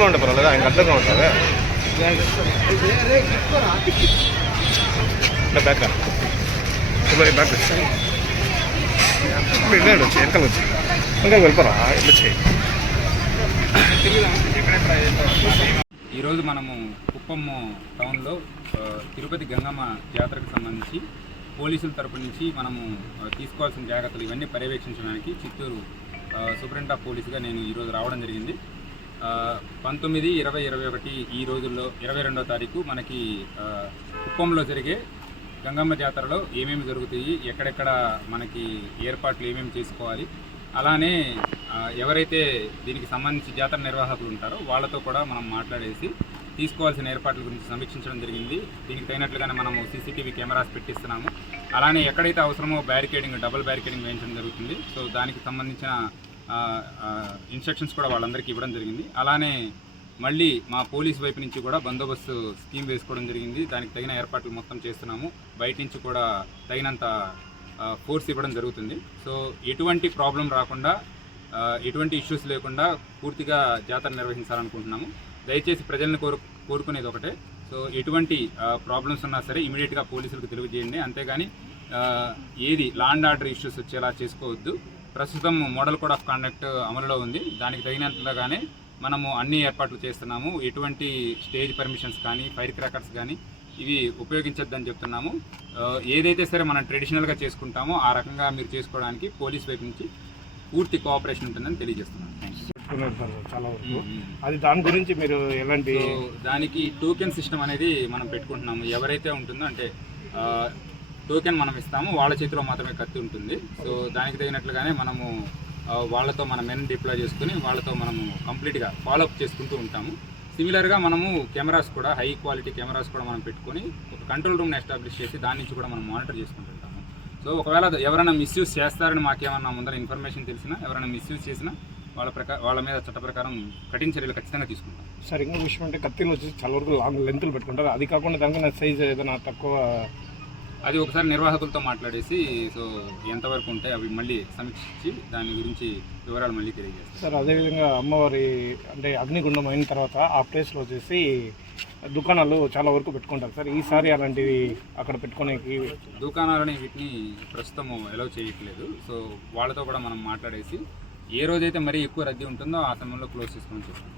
లోపల ఉంటే పర్వాలేదు, ఆయన అడ్డంగా ఉంటుంది. బ్యాక్ బ్యాక్ వెళ్ళాడు వచ్చి వెనకాల వచ్చి ఇంకా వెళ్ళిపోరా ఇల్లు చేయి. ఈరోజు మనము కుప్పం టౌన్లో తిరుపతి గంగమ్మ జాతరకు సంబంధించి పోలీసుల తరపు నుంచి మనము తీసుకోవాల్సిన జాగ్రత్తలు ఇవన్నీ పర్యవేక్షించడానికి చిత్తూరు సూపరింటెండెంట్ ఆఫ్ పోలీసుగా నేను ఈరోజు రావడం జరిగింది. 19, 20, 21 ఈ రోజుల్లో 22వ తారీఖు మనకి కుప్పంలో జరిగే గంగమ్మ జాతరలో ఏమేమి జరుగుతాయి, ఎక్కడెక్కడ మనకి ఏర్పాట్లు ఏమేమి చేసుకోవాలి, అలానే ఎవరైతే దీనికి సంబంధించి జాతర నిర్వాహకులు ఉంటారో వాళ్ళతో కూడా మనం మాట్లాడేసి తీసుకోవాల్సిన ఏర్పాట్ల గురించి సమీక్షించడం జరిగింది. దీనికి తగినట్లుగానే మనము సీసీటీవీ కెమెరాస్ పెట్టిస్తున్నాము. అలానే ఎక్కడైతే అవసరమో డబుల్ బ్యారికేడింగ్ వేయించడం జరుగుతుంది. సో దానికి సంబంధించిన ఇన్స్ట్రక్షన్స్ కూడా వాళ్ళందరికీ ఇవ్వడం జరిగింది. అలానే మళ్ళీ మా పోలీస్ వైపు నుంచి కూడా బందోబస్తు స్కీమ్ వేసుకోవడం జరిగింది. దానికి తగిన ఏర్పాట్లు మొత్తం చేస్తున్నాము. బయట నుంచి కూడా తగినంత ఫోర్స్ ఇవ్వడం జరుగుతుంది. సో ఎటువంటి ప్రాబ్లం రాకుండా, ఎటువంటి ఇష్యూస్ లేకుండా పూర్తిగా జాతర నిర్వహించాలనుకుంటున్నాము. దయచేసి ప్రజలను కోరుకునేది ఒకటే, సో ఎటువంటి ప్రాబ్లమ్స్ ఉన్నా సరే ఇమీడియట్గా పోలీసులకు తెలియజేయండి. అంతేగాని ఏది లా అండ్ ఆర్డర్ ఇష్యూస్ వచ్చేలా చేసుకోవద్దు. ప్రస్తుతం మోడల్ కోడ్ ఆఫ్ కాండక్ట్ అమలులో ఉంది. దానికి తగినట్లుగానే మనము అన్ని ఏర్పాట్లు చేస్తున్నాము. ఎటువంటి స్టేజ్ పర్మిషన్స్ కానీ, ఫైర్ క్రాకర్స్ కానీ ఇవి ఉపయోగించొద్దని చెప్తున్నాము. ఏదైతే సరే మనం ట్రెడిషనల్గా చేసుకుంటామో ఆ రకంగా మీరు చేసుకోవడానికి పోలీస్ వైపు నుంచి పూర్తి కోఆపరేషన్ ఉంటుందని తెలియజేస్తున్నాను. చాలా వరకు అది దాని గురించి మీరు ఎలాంటి దానికి టోకెన్ సిస్టమ్ అనేది మనం పెట్టుకుంటున్నాము. ఎవరైతే ఉంటుందో అంటే టోకెన్ మనం ఇస్తాము, వాళ్ళ చేతిలో మాత్రమే కత్తి ఉంటుంది. సో దానికి తగినట్లుగానే మనము వాళ్ళతో మన మెన్ డిప్లాయ్ చేసుకుని వాళ్ళతో మనము కంప్లీట్గా ఫాలోఅప్ చేసుకుంటూ ఉంటాము. సిమిలర్గా మనము కెమెరాస్ కూడా హై క్వాలిటీ కెమెరాస్ కూడా మనం పెట్టుకొని ఒక కంట్రోల్ రూమ్ని ఎస్టాబ్లిష్ చేసి దాని నుంచి కూడా మనం మానిటర్ చేసుకుంటుంటాము. సో ఒకవేళ ఎవరైనా మిస్యూజ్ చేస్తారని మాకేమన్నా ముందర ఇన్ఫర్మేషన్ తెలిసినా, ఎవరైనా మిస్యూజ్ చేసినా వాళ్ళ మీద చట్ట ప్రకారం కఠిన చర్యలు ఖచ్చితంగా తీసుకుంటాం. సార్ ఇంకో విషయం అంటే కత్తిలు వచ్చేసి చాలా వరకు లాంగ్ లెంత్లు పెట్టుకుంటారు. అది కాకుండా దానికన్నా సైజ్ ఏదైనా తక్కువ, అది ఒకసారి నిర్వాహకులతో మాట్లాడేసి సో ఎంతవరకు ఉంటాయి అవి మళ్ళీ సమీక్షించి దాని గురించి వివరాలు మళ్ళీ తెలియజేస్తారు. సార్ అదేవిధంగా అమ్మవారి అంటే అగ్నిగుండం అయిన తర్వాత ఆ ప్లేస్లో వచ్చేసి దుకాణాలు చాలా వరకు పెట్టుకుంటారు సార్. ఈసారి అలాంటివి అక్కడ పెట్టుకోడానికి దుకాణాలని వీటిని ప్రస్తుతం అలౌ చేయట్లేదు. సో వాళ్ళతో కూడా మనం మాట్లాడేసి ఏ రోజైతే మరీ ఎక్కువ రద్దీ ఉంటుందో ఆ సమయంలో క్లోజ్ చేసుకోమని చెప్తాం.